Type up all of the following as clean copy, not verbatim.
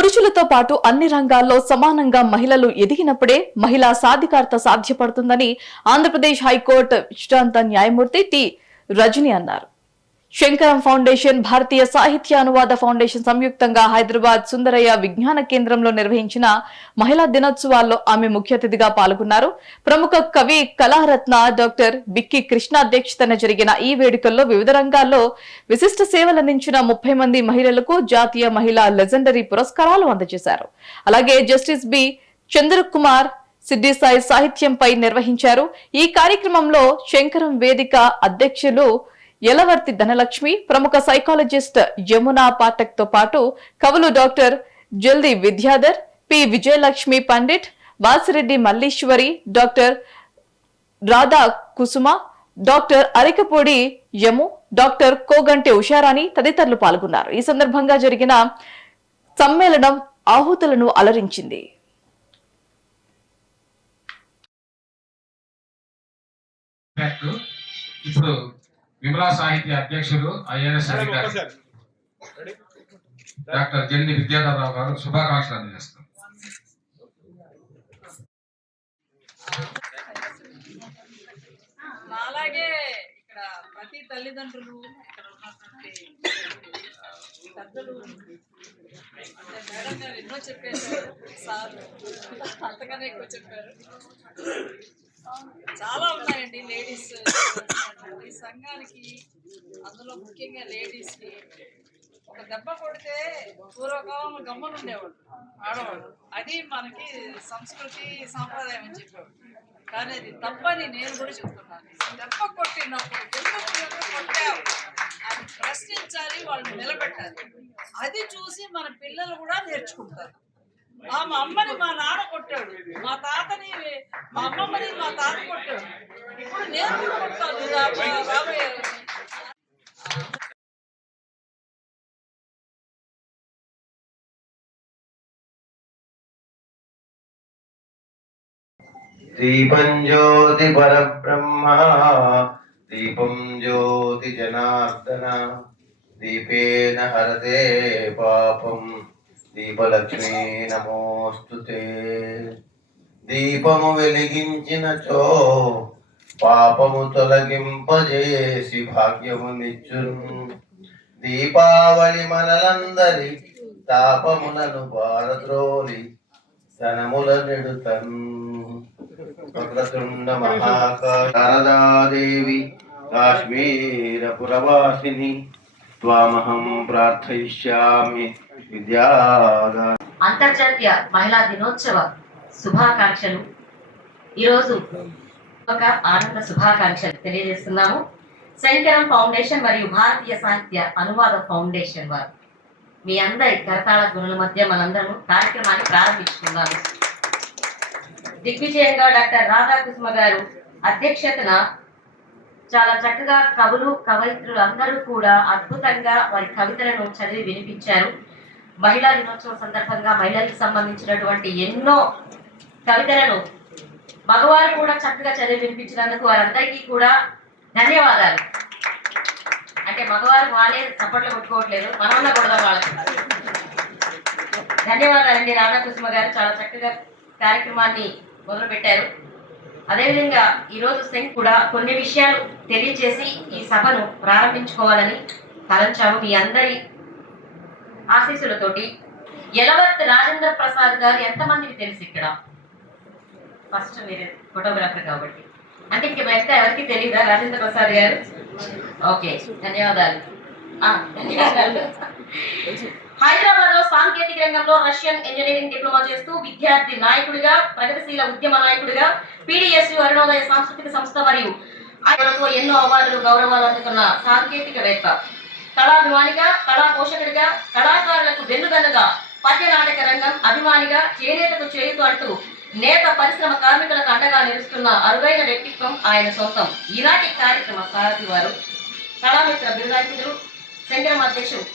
పురుషులతో పాటు అన్ని రంగాల్లో సమానంగా మహిళలు ఎదిగినప్పుడే మహిళా సాధికారత సాధ్యపడుతుందని ఆంధ్రప్రదేశ్ హైకోర్టు విశ్రాంత న్యాయమూర్తి టి రజని అన్నారు. శంకరం ఫౌండేషన్, భారతీయ సాహిత్య అనువాద ఫౌండేషన్ సంయుక్తంగా హైదరాబాద్ సుందరయ్య విజ్ఞాన కేంద్రంలో నిర్వహించిన మహిళా దినోత్సవాల్లో ఆమె ముఖ్య అతిథిగా పాల్గొన్నారు. ప్రముఖ కవి కళారత్న డాక్టర్ బిక్కి కృష్ణ అధ్యక్షతన జరిగిన ఈ వేడుకల్లో వివిధ రంగాల్లో విశిష్ట సేవలందించిన 30 మంది మహిళలకు జాతీయ మహిళా లెజెండరీ పురస్కారాలు అందజేశారు. అలాగే జస్టిస్ బి చంద్రకుమార్ సిద్ధి సాయి సాహిత్యంపై నిర్వహించారు. ఈ కార్యక్రమంలో శంకరం వేదిక అధ్యక్షులు యలవర్తి ధనలక్ష్మి, ప్రముఖ సైకాలజిస్ట్ యమునా పాఠక్ తో పాటు కవులు డాక్టర్ జల్ది విద్యాధర్, పి విజయలక్ష్మి పండిట్, వాసిరెడ్డి మల్లీశ్వరి, డాక్టర్ రాధా కుసుమ, డాక్టర్ అరికపూడి యము, డాక్టర్ కోగంటి ఉషారాణి తదితరులు పాల్గొన్నారు. ఈ సందర్భంగా జరిగిన సమ్మేళనం ఆహుతులను అలరించింది. ఇప్పుడు విమలా సాహిత్య అధ్యక్షులు ఐఎన్ఎస్ అధికారి డాక్టర్ జల్ది విద్యాధరరావు గారు శుభాకాంక్షలు అందజేస్తారు. అలాగే ఇక్కడ ప్రతి తల్లిదండ్రులు ఇక్కడ ఉన్నటువంటి పెద్దలు మేడం గారు ఎన్నో చెప్పేశారు, సార్ అంతగానే ఎక్కువ చెప్పారు. చాలా ఉన్నాయండి లేడీస్ ఈ సంఘానికి, అందులో ముఖ్యంగా లేడీస్కి ఒక దెబ్బ కొడితే పూర్వకాలం గమ్మలు ఉండేవాళ్ళు ఆడవాళ్ళు, అది మనకి సంస్కృతి సాంప్రదాయం అని చెప్పేవాళ్ళు. కానీ అది తప్పని నేను కూడా చెప్తున్నాను. దెబ్బ కొట్టినప్పుడు ఎందుకు కొట్టావు అది ప్రశ్నించాలి, వాళ్ళని నిలబెట్టాలి. అది చూసి మన పిల్లలు కూడా నేర్చుకుంటారు. మా అమ్మని మా నాన్న కొట్టాడు, మా తాతని మా అమ్మమ్మని మా తాత కొట్టాడు, ఇప్పుడు నేను కూడా కొట్టాను రాబోయే. దీపం జ్యోతి పరబ్రహ్మ, దీపం జ్యోతి జనార్దన, దీపేన హరతే పాపం, దీపలక్ష్మీ నమోస్తుతే. దీపము వెలిగించినచో పాపము తొలగింపజేసి భాగ్యము నిచ్చును. దీపావళి మనలందరి తాపములను భారద్రోలి ధనముల నెడుతన్. వక్రతుండ మహాకాళాదేవి కాశ్మీరపురవాసిని త్వామహం ప్రార్థయిష్యామి. అంతర్జాతీయ మహిళా దినోత్సవ శుభాకాంక్షలు. ఈరోజు ఒక ఆనంద శుభాకాంక్షలు తెలియజేస్తున్నాము. శంకరం ఫౌండేషన్ మరియు భారతీయ సాహిత్య అనువాద ఫౌండేషన్ వారు మీ అందరి కరతాళ గుణుల మధ్య మనందరం కార్యక్రమాన్ని ప్రారంభించుకున్నాము. దిగ్విజయంగా డాక్టర్ రాధా కుసుమ గారు అధ్యక్షతన చాలా చక్కగా కవులు కవయిత్రులు అందరూ కూడా అద్భుతంగా వారి కవితలను చదివి వినిపించారు. మహిళా దినోత్సవం సందర్భంగా మహిళలకు సంబంధించినటువంటి ఎన్నో కవితలను మగవారు కూడా చక్కగా చదివి వినిపించినందుకు వారందరికీ కూడా ధన్యవాదాలు. అంటే మగవారు వాళ్ళే చప్పట్లు కొట్టుకోవట్లేదు, మనమన్నా కూడా వాళ్ళకి ధన్యవాదాలండి. రాధా కుసుమ గారు చాలా చక్కగా కార్యక్రమాన్ని మొదలుపెట్టారు. అదేవిధంగా ఈరోజు సెంగ్ కూడా కొన్ని విషయాలు తెలియజేసి ఈ సభను ప్రారంభించుకోవాలని తలంచాము. మీ అందరి ఆశీస్సులతోటి యలవర్తి రాజేంద్ర ప్రసాద్ గారు ఎంతమందికి తెలుసు? ఇక్కడ ఫస్ట్ మీరు ఫోటోగ్రాఫర్ కాబట్టి, అంటే ఇంక మిగతా ఎవరికి తెలియదా రాజేంద్ర ప్రసాద్ గారు? ఓకే, ధన్యవాదాలు. హైదరాబాద్ లో సాంకేతిక రంగంలో రష్యన్ ఇంజనీరింగ్ డిప్లొమా చేస్తూ విద్యార్థి నాయకుడిగా, ప్రగతిశీల ఉద్యమ నాయకుడిగా, PDSU అరుణోదయ సాంస్కృతిక సంస్థ మరియు ఆయనతో ఎన్నో అవార్డులు గౌరవాలు అందుకున్న సాంకేతికవేత్త, కళాభిమానిగా, కళా పోషకుడిగా, కళాకారులకు వెన్నుదన్నుగా, పద్యనాటక రంగం అభిమానిగా, చేనేతకు చేయుతూ అంటూ నేత పరిశ్రమ కార్మికులకు అండగా నిలుస్తున్న అరుదైన వ్యక్తిత్వం ఆయన సొంతం. ఈనాటి కార్యక్రమ సారథి వారు కళామిత్ర బిరుదాంకితులు, శంకరం అధ్యక్షుడు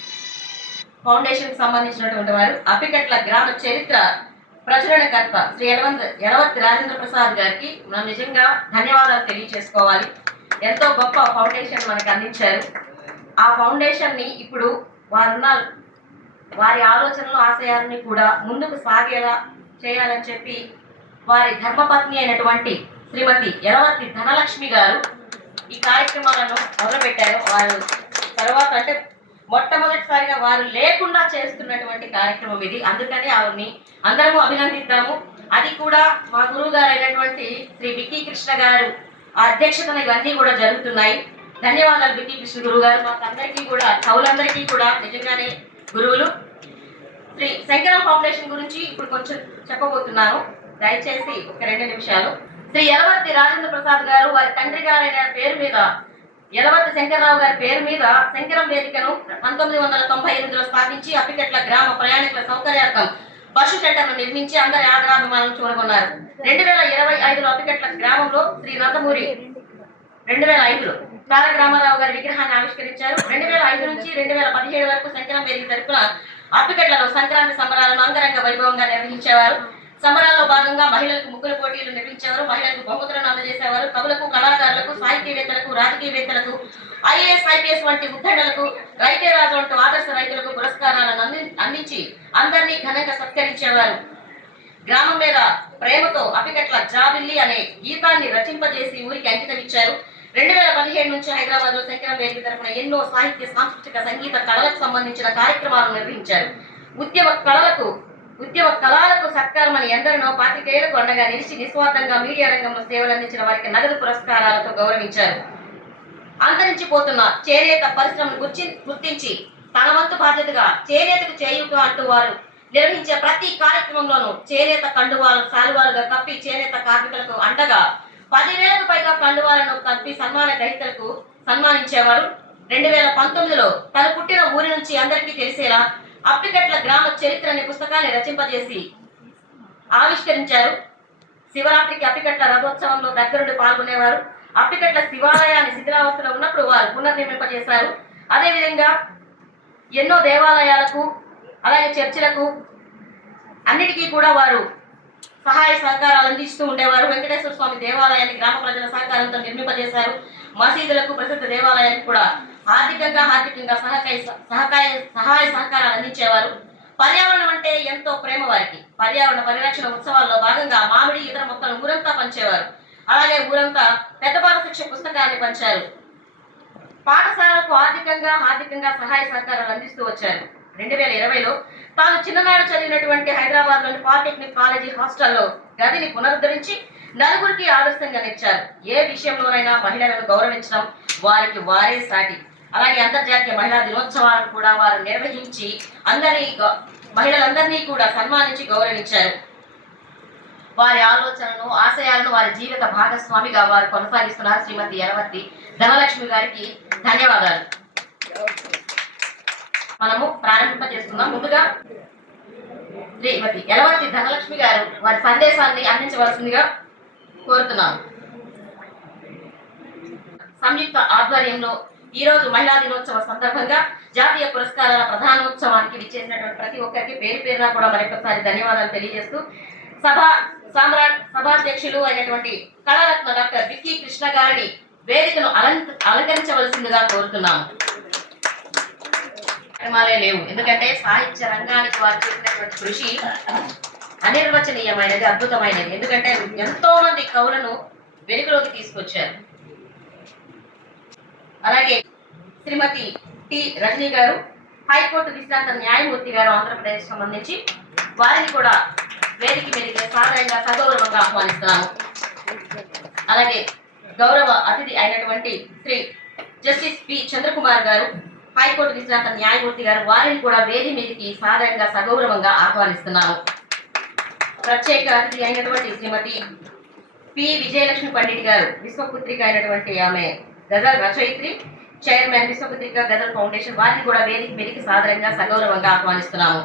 ఫౌండేషన్ సంబంధించినటువంటి వారు, అప్పికట్ల గ్రామ చరిత్ర ప్రచురణకర్త శ్రీ యలవర్తి రాజేంద్ర ప్రసాద్ గారికి మనం నిజంగా ధన్యవాదాలు తెలియజేసుకోవాలి. ఎంతో గొప్ప ఫౌండేషన్ మనకు అందించారు. ఆ ఫౌండేషన్ ని ఇప్పుడు వారున్న వారి ఆలోచనలు ఆశయాలని కూడా ముందుకు సాగేలా చేయాలని చెప్పి వారి ధర్మపత్ని అయినటువంటి శ్రీమతి యలవర్తి ధనలక్ష్మి గారు ఈ కార్యక్రమాలను మొదలుపెట్టారు. వారు తర్వాత అంటే మొట్టమొదటిసారిగా వారు లేకుండా చేస్తున్నటువంటి కార్యక్రమం ఇది. అందుకని ఆవిడ్ని అందరము అభినందిద్దాము. అది కూడా మా గురువు గారు అయినటువంటి శ్రీ బిక్కి కృష్ణ గారు అధ్యక్షతన ఇవన్నీ కూడా జరుగుతున్నాయి. ధన్యవాదాలు బిక్కి కృష్ణ గురువు గారు. మాకందరికీ కూడా కవులందరికీ కూడా నిజంగానే గురువులు. శ్రీ శంకరం ఫౌండేషన్ గురించి ఇప్పుడు కొంచెం చెప్పబోతున్నాను. దయచేసి ఒక 2 నిమిషాలు. శ్రీ యలవర్తి రాజేంద్ర ప్రసాద్ గారు వారి తండ్రి గారైన పేరు మీద యలవర్తి శంకర్రావు గారి పేరు మీద శంకరం వేదికను 1998లో స్థాపించి అప్పికట్ల గ్రామ ప్రయాణికుల సౌకర్యార్థం బస్సు షెల్టర్ను నిర్మించి అందరి ఆదరాభిమానులను చూరగొన్నారు. 2025లో అప్పికట్ల గ్రామంలో శ్రీ నందమూరి 2005లో తారక రామారావు గారి విగ్రహాన్ని ఆవిష్కరించారు. 2005 నుంచి 2017 వరకు శంకరం వేదిక తరపున అప్పికట్లలో సంక్రాంతి సంబరాలను అంగరంగ వైభవంగా నిర్వహించేవారు. సంబరాల్లో భాగంగా మహిళలకు ముగ్గుల పోటీలు నిర్వహించేవారు. మహిళలకు బహుమతులను అందజేసేవారు. కవులకు, కళాకారులకు, సాహితీవేత్తలకు, రాజకీయవేత్తలకు, ఐఏఎస్, ఐపీఎస్ వంటి ఉద్దండలకు, రైతే రాజు వంటి ఆదర్శ రైతులకు పురస్కారాలను అందించి అందరినీ ఘనంగా సత్కరించేవారు. గ్రామం మీద ప్రేమతో అప్పికట్ల జాబిల్లి అనే గీతాన్ని రచింపజేసి ఊరికి అంకితం ఇచ్చారు. 2017 నుంచి హైదరాబాద్ లో శంకరం వేదిక తరపున ఎన్నో సాహిత్య, సాంస్కృతిక, సంగీత కళలకు సంబంధించిన కార్యక్రమాలను నిర్వహించారు. ఉద్యమ కళలకు సత్కారమని ఎందరినో పాత్రికేయులకు అండగా నిలిచి నిస్వార్థంగా మీడియా రంగంలో సేవలు అందించిన వారికి నగదు పురస్కారాలతో గౌరవించారు. అంతరించిపోతున్న చేనేత పరిశ్రమను గుర్తించి తన వంతు బాధ్యతగా చేనేతకు చేయూత అంటూ వారు నిర్వహించే ప్రతి కార్యక్రమంలోనూ చేనేత కండువాలను శాలువాలుగా కప్పి చేనేత కార్మికులకు అండగా 10,000కు పైగా కండువాలను కప్పి సన్మాన గ్రహీతలకు సన్మానించేవారు. 2019లో తను పుట్టిన ఊరి నుంచి అందరికీ తెలిసేలా అప్పికట్ల గ్రామ చరిత్ర అనే పుస్తకాన్ని రచింపజేసి ఆవిష్కరించారు. శివరాత్రికి అప్పికట్ల రథోత్సవంలో దగ్గరుండి పాల్గొనేవారు. అప్పికట్ల శివాలయాన్ని శిథిలావస్థలో ఉన్నప్పుడు వారు పునర్నిర్మింపజేశారు. అదేవిధంగా ఎన్నో దేవాలయాలకు, అలాగే చర్చిలకు అన్నిటికీ కూడా వారు సహాయ సహకారాలు అందిస్తూ ఉండేవారు. వెంకటేశ్వర స్వామి దేవాలయాన్ని గ్రామ ప్రజల సహకారంతో నిర్మింపజేశారు. మసీదులకు, ప్రసిద్ధ దేవాలయానికి కూడా ఆర్థికంగా సహాయ సహకారాలు అందించేవారు. పర్యావరణం అంటే ఎంతో ప్రేమ వారికి. పర్యావరణ పరిరక్షణ ఉత్సవాల్లో భాగంగా మామిడి, ఇతర మొక్కలను ఊరంతా పంచేవారు. అలాగే ఊరంతా పెద్దపాల శిక్ష పుస్తకాన్ని పంచారు. పాఠశాలకు ఆర్థికంగా సహాయ సహకారాలు అందిస్తూ వచ్చారు. 2020లో తాను చిన్ననాడు చదివినటువంటి హైదరాబాద్ లోని పాలిటెక్నిక్ కాలేజీ హాస్టల్లో గదిని పునరుద్ధరించి నలుగురికి ఆదర్శంగా నిలిచారు. ఏ విషయంలోనైనా మహిళలను గౌరవించడం వారికి వారే సాటి. అలాగే అంతర్జాతీయ మహిళా దినోత్సవాలను కూడా వారు నిర్వహించి మహిళలందరినీ కూడా సన్మానించి గౌరవించారు. వారి ఆలోచనలను, ఆశయాలను వారి జీవిత భాగస్వామిగా వారు కొనసాగిస్తున్నారు. శ్రీమతి యలవర్తి ధనలక్ష్మి గారికి ధన్యవాదాలు. మనము ప్రారంభింపజేస్తున్నాం. ముందుగా శ్రీమతి యలవర్తి ధనలక్ష్మి గారు వారి సందేశాన్ని అందించవలసిందిగా కోరుతున్నాను. సంయుక్త ఆధ్వర్యంలో ఈ రోజు మహిళా దినోత్సవ సందర్భంగా జాతీయ పురస్కారాల ప్రధానోత్సవానికి విచ్చేసినటువంటి ప్రతి ఒక్కరికి పేరు పేరున కూడా మరొకసారి ధన్యవాదాలు తెలియజేస్తూ సభాధ్యక్షులు అయినటువంటి కళారత్న డాక్టర్ బిక్కి కృష్ణ గారిని వేదికను అలంకరించవలసిందిగా కోరుతున్నాము. కార్యక్రమాలే లేవు, ఎందుకంటే సాహిత్య రంగానికి వారు చేసినటువంటి కృషి అనిర్వచనీయమైనది, అద్భుతమైనది. ఎందుకంటే ఎంతో మంది కవులను వెలుగులోకి తీసుకొచ్చారు. అలాగే శ్రీమతి టి రజనీ గారు, హైకోర్టు విశ్రాంత న్యాయమూర్తి గారు, ఆంధ్రప్రదేశ్ సంబంధించి వారిని కూడా వేదిక మీదకి సాధారణంగా సగౌరవంగా ఆహ్వానిస్తున్నాము. అలాగే గౌరవ అతిథి అయినటువంటి శ్రీ జస్టిస్ పి చంద్రకుమార్ గారు, హైకోర్టు విశ్రాంత న్యాయమూర్తి గారు, వారిని కూడా వేది మీదకి సాధారణంగా సగౌరవంగా ఆహ్వానిస్తున్నాము. ప్రత్యేక అతిథి అయినటువంటి శ్రీమతి పి విజయలక్ష్మి పండిట్ గారు, విశ్వపుత్రిక అయినటువంటి ఆమె గజల్ రచయిత్రి, చైర్మన్ విశ్వపుత్రిక గజల్ ఫౌండేషన్, వారిని కూడా వేదిక మీదకి సాధారణంగా సగౌరవంగా ఆహ్వానిస్తున్నాము.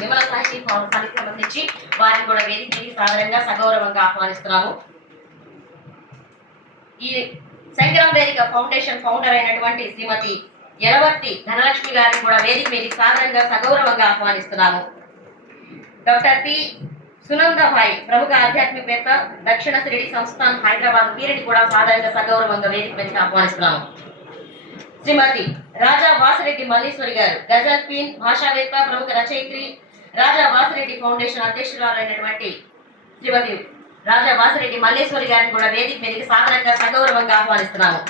విమల సాహితీ సమితికి సంబంధించి వారిని కూడా వేదిక మీదకి సాధారణంగా సగౌరవంగా ఆహ్వానిస్తున్నాము. ఈ శంకరం వేదిక ఫౌండేషన్ ఫౌండర్ అయినటువంటి శ్రీమతి యలవర్తి ధనలక్ష్మి గారిని కూడా వేదిక మీదకి సాధారణంగా సగౌరవంగా ఆహ్వానిస్తున్నాము. డాక్టర్ పి సునందభాయ్, ప్రముఖ ఆధ్యాత్మికవేత్త, దక్షిణ షిరిడి సంస్థాన్ హైదరాబాద్, వీరిని కూడా సాధారణంగా సగౌరవంగా వేదిక మీదకి ఆహ్వానిస్తున్నాము. శ్రీమతి రాజా వాసిరెడ్డి మల్లీశ్వరి గారు, గజల్ క్వీన్, భాషావేత్త, ప్రముఖ రచయిత్రి, రాజా వాసిరెడ్డి ఫౌండేషన్ అధ్యక్షురాలైనటువంటి శ్రీమతి రాజా వాసిరెడ్డి మల్లేశ్వరి గారిని కూడా వేదిక మీదకి సాధారణంగా సగౌరవంగా ఆహ్వానిస్తున్నాము.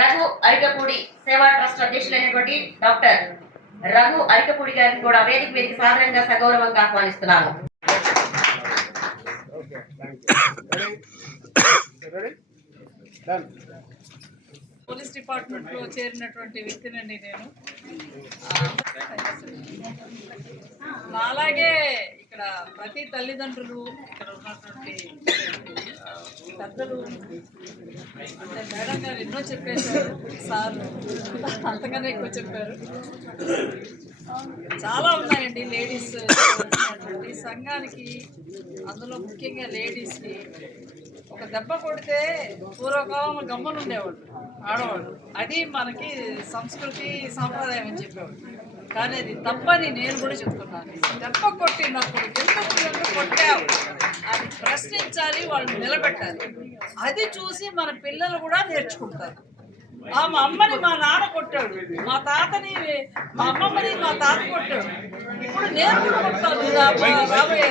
రఘు అరికపూడి సేవా ట్రస్ట్ అధ్యక్షులైనటువంటి డాక్టర్ రఘు అరికపూడి గారిని కూడా వేదిక మీదకి సాధారణంగా సగౌరవంగా ఆహ్వానిస్తున్నాము. పోలీస్ డిపార్ట్మెంట్ లో చేరినటువంటి వ్యక్తినండి నేను. అలాగే ఇక్కడ ప్రతి తల్లిదండ్రులు, ఇక్కడ ఉన్నటువంటి పెద్దలు, అంటే మేడం గారు ఎన్నో చెప్పేశారు, సార్ అంతకన్నా ఎక్కువ చెప్పారు. చాలా ఉన్నాయండి లేడీస్ వచ్చినటువంటి సంఘానికి. అందులో ముఖ్యంగా లేడీస్కి ఒక దెబ్బ కొడితే పూర్వకాలంలో గమ్మనుండేవాళ్ళు ఆడవాళ్ళు. అది మనకి సంస్కృతి సాంప్రదాయం అని చెప్పేవాళ్ళు. కానీ అది తప్పని నేను కూడా చెప్తున్నాను. దెబ్బ కొట్టినప్పుడు ఎందుకు కొట్టావు అది ప్రశ్నించాలి, వాళ్ళు నిలబెట్టాలి. అది చూసి మన పిల్లలు కూడా నేర్చుకుంటారు. మా అమ్మని మా నాన్న కొట్టాడు, మా తాతని మా అమ్మమ్మని మా తాత కొట్టాడు, ఇప్పుడు నేను కూడా కొట్టాను రాబోయే